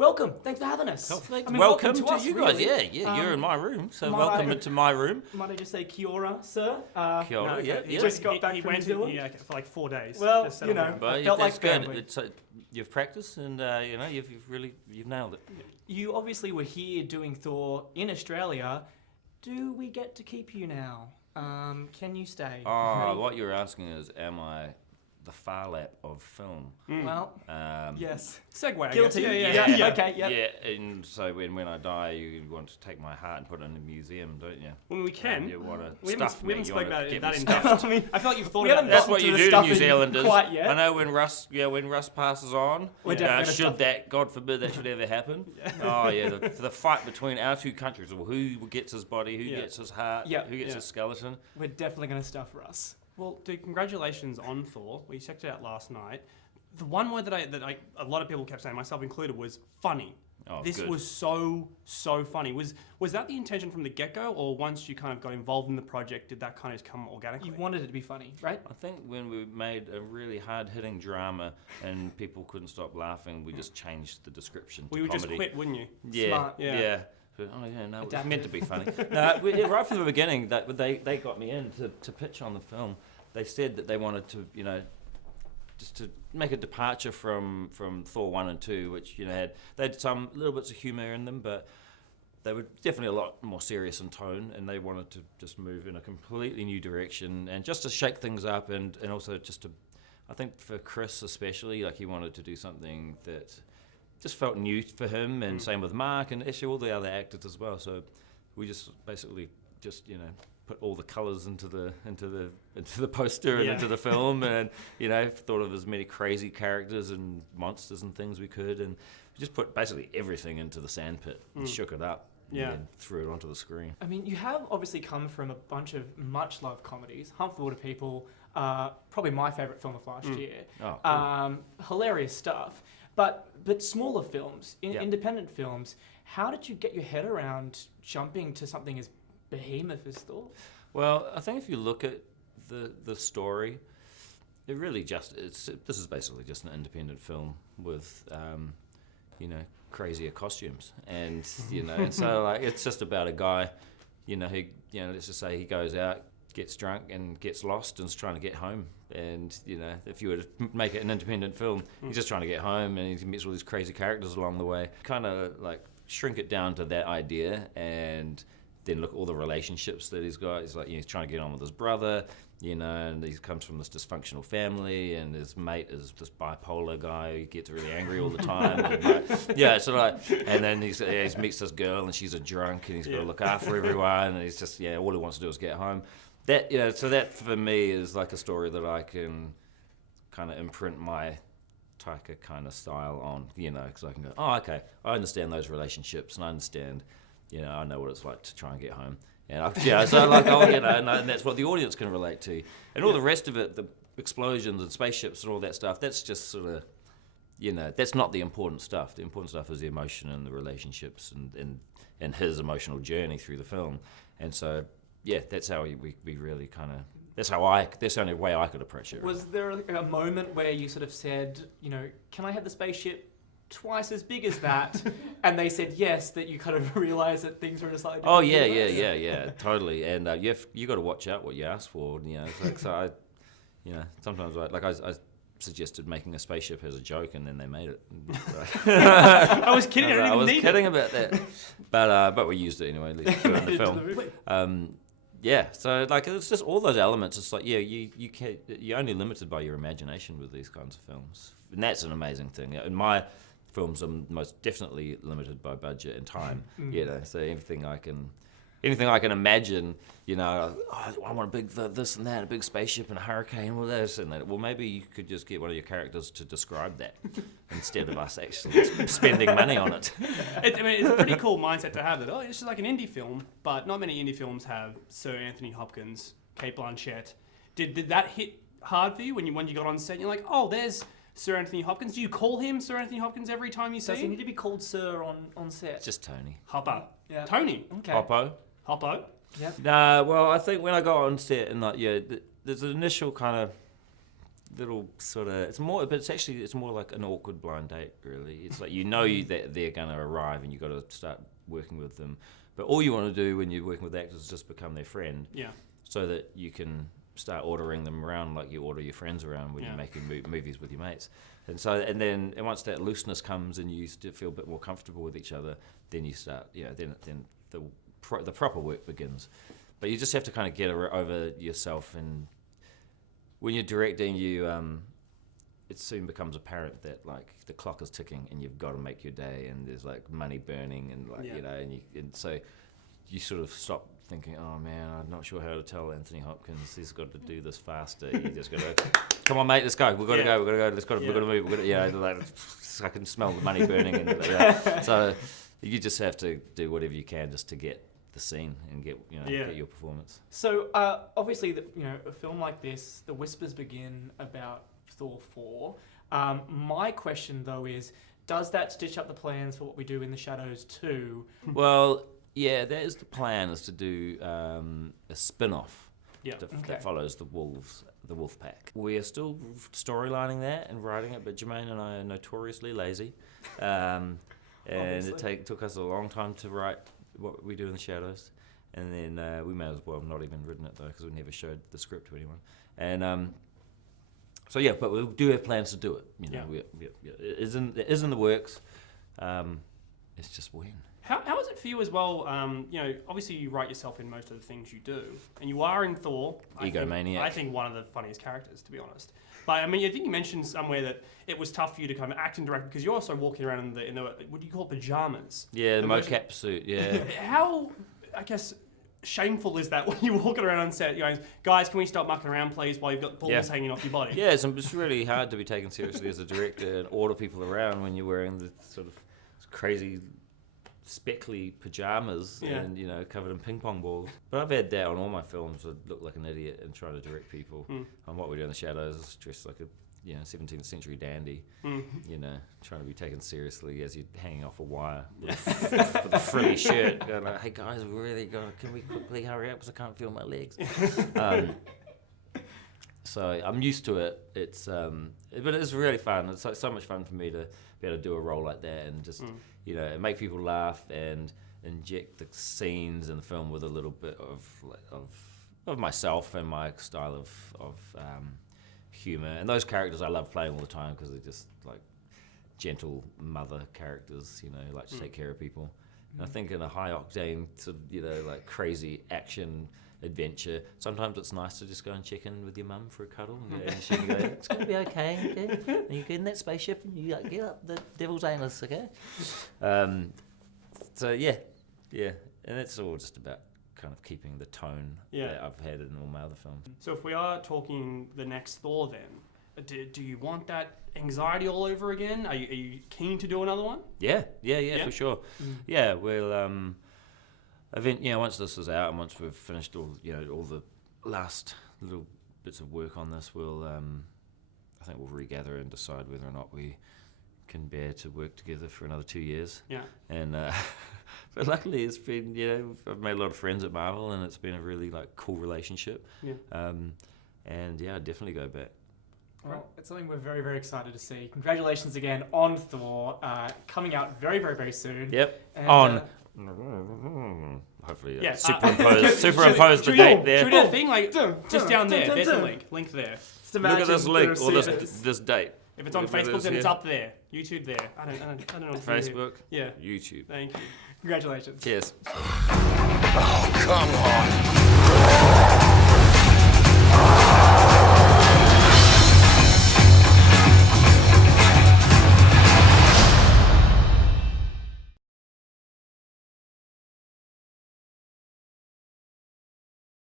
Welcome. Thanks for having us. Welcome to to us, you guys. really. Yeah, you're in my room, so might welcome I- into my room. Might I just say kia ora, sir? Kia ora, yeah. He just got back he from went New Zealand. for like 4 days. Well, Just settled down. But I felt that's like good. family. It's, you've practiced, and you've nailed it. You obviously were here doing Thor in Australia. Do we get to keep you now? Can you stay? Oh, what you're asking is, am I the far lap of film? Well, Um, yes. Segue, I Guilty. guess. Yeah. Okay. Yep. Yeah, and so when I die, you want to take my heart and put it in a museum, don't you? When we can. You want to We stuff haven't me. You spoke want about to it get that me in stuffed. depth. I mean, I felt you've thought we about haven't that. That's gotten what to you the do, New stuffing Zealanders. quite yet. I know when Russ passes on, We're definitely gonna should stuff that, God forbid, that should ever happen. Oh yeah, the fight between our two countries, or who gets his body, who gets his heart, Yeah. who gets his skeleton. We're definitely going to stuff Russ. Well, dude, congratulations on Thor. We checked it out last night. The one word that a lot of people kept saying, myself included, was funny. Oh, This good. was so funny. Was that the intention from the get-go, or once you kind of got involved in the project, did that kind of come organically? You wanted it to be funny, right? I think when we made a really hard-hitting drama and people couldn't stop laughing, we just changed the description to We would comedy. just quit, wouldn't you? Yeah, Smart. yeah. But, oh yeah, no, it's Adaptive. meant to be funny. No, right from the beginning, they got me in to pitch on the film. They said that they wanted to, just to make a departure from Thor 1 and 2, which they had some little bits of humour in them, but they were definitely a lot more serious in tone, and they wanted to just move in a completely new direction and just to shake things up, and also just to, I think for Chris especially, like he wanted to do something that just felt new for him, and same with Mark and actually all the other actors as well. So we just basically just put all the colours into the poster and into the film, and thought of as many crazy characters and monsters and things we could, and we just put basically everything into the sandpit and shook it up. Yeah. And then threw it onto the screen. I mean, you have obviously come from a bunch of much-loved comedies. Hunt for Water People, probably my favourite film of last year. Oh, cool. Hilarious stuff. But smaller films, Yeah. independent films, how did you get your head around jumping to something as behemoth as Thor? Well, I think if you look at the story, it really this is basically just an independent film with crazier costumes, and and so like it's just about a guy, who let's just say he goes out, gets drunk and gets lost and is trying to get home, and if you were to make it an independent film, he's just trying to get home, and he meets all these crazy characters along the way. Kind of like shrink it down to that idea, and then look at all the relationships that he's got. He's like, he's trying to get on with his brother, and he comes from this dysfunctional family, and his mate is this bipolar guy who gets really angry all the time. And then he meets this girl, and she's a drunk, and he's got to look after everyone, and he's just, all he wants to do is get home. That, so that for me is like a story that I can kind of imprint my Taika kind of style on, because I can go, oh, okay, I understand those relationships, and I understand, I know what it's like to try and get home. And and that's what the audience can relate to. And all the rest of it, the explosions and spaceships and all that stuff, that's just sort of, that's not the important stuff. The important stuff is the emotion and the relationships and his emotional journey through the film. And so, that's how we really kind of, that's the only way I could approach it. Was there a moment where you sort of said, can I have the spaceship twice as big as that? And they said yes, that you kind of realised that things were in a slightly different Yeah, totally. And you got to watch out what you ask for. So sometimes I suggested making a spaceship as a joke, and then they made it. I was kidding. I was kidding about that, but we used it anyway. At least in the film. So it's just all those elements. It's like you're only limited by your imagination with these kinds of films, and that's an amazing thing. In my films, I'm most definitely limited by budget and time. So anything I can imagine, I want a big this and that, a big spaceship and a hurricane, all this and that. Well, maybe you could just get one of your characters to describe that instead of us actually spending money on it. It's a pretty cool mindset to have that. Oh, it's just like an indie film, but not many indie films have Sir Anthony Hopkins, Kate Blanchett. Did that hit hard for you when you got on set? And you're like, oh, there's Sir Anthony Hopkins. Do you call him Sir Anthony Hopkins every time you see Does he him? need to be called Sir on set? Just Tony. Hopper. Yeah. Tony. Okay. Hoppo. Yep. Nah, well, I think when I got on set and there's an initial kind of little sort of, it's more like an awkward blind date, really. It's like that they're going to arrive and you've got to start working with them. But all you want to do when you're working with actors is just become their friend. Yeah. So that you can start ordering them around like you order your friends around when you're making movies with your mates. And once that looseness comes and you feel a bit more comfortable with each other, then you start, then the proper work begins. But you just have to kind of get over yourself, and when you're directing, it soon becomes apparent that like the clock is ticking and you've got to make your day, and there's like money burning, and like and so you sort of stop thinking, oh man, I'm not sure how to tell Anthony Hopkins he's got to do this faster. You just got to, come on mate, let's go. We've got to go. We've got to move. Like, I can smell the money burning, and so you just have to do whatever you can just to get the scene and get your performance. So obviously, a film like this, the whispers begin about Thor 4. My question though is, does that stitch up the plans for what we do in the Shadows 2? Well, yeah, that is the plan, is to do a spin-off that follows the wolf pack. We are still storylining that and writing it, but Jermaine and I are notoriously lazy. And it took us a long time to write what we do in the Shadows. And then we may as well have not even written it, though, because we never showed the script to anyone. And but we do have plans to do it. It is in the works. It's just when. How is it for you as well? Obviously you write yourself in most of the things you do, and you are in Thor. Egomaniac. I think one of the funniest characters, to be honest. But I mean, I think you mentioned somewhere that it was tough for you to kind of act and direct because you're also walking around in the what do you call it, pajamas? Yeah, the mocap suit. Yeah. How, I guess, shameful is that when you're walking around on set, going, guys, can we stop mucking around, please, while you've got balls hanging off your body? Yeah, it's really hard to be taken seriously as a director and order people around when you're wearing the sort of crazy speckly pajamas and covered in ping pong balls. But I've had that on all my films. I look like an idiot and try to direct people. On What We Do in the Shadows, is dressed like a 17th century dandy. Trying to be taken seriously as you're hanging off a wire with a frilly shirt, going like, "Hey guys, can we quickly hurry up because I can't feel my legs." So I'm used to it. It's but it's really fun. It's so much fun for me to be able to do a role like that and just make people laugh and inject the scenes in the film with a little bit of myself and my style of humor. And those characters I love playing all the time because they're just like gentle mother characters, who like to take care of people. And I think in a high octane sort of, like crazy action adventure, sometimes it's nice to just go and check in with your mum for a cuddle, and she can go, "It's gonna be okay, okay? And you get in that spaceship and you get up the devil's anus, okay?" So yeah, and it's all just about kind of keeping the tone that I've had in all my other films. So if we are talking the next Thor, then do you want that anxiety all over again? Are you keen to do another one? Yeah, for sure. Yeah, we'll. Once this is out and once we've finished all the last little bits of work on this, we'll I think we'll regather and decide whether or not we can bear to work together for another 2 years. Yeah. And but luckily it's been I've made a lot of friends at Marvel and it's been a really cool relationship. Yeah. And I'd definitely go back. Well, it's something we're very, very excited to see. Congratulations again on Thor, coming out very, very, very soon. Yep. And, hopefully superimpose the date there. Should we do a thing just down there? There's a link there. Look at this link or this date. If it's on Facebook, then it's up there. YouTube there. I don't know. Facebook. Yeah. YouTube. Thank you. Congratulations. Cheers. Oh, come on.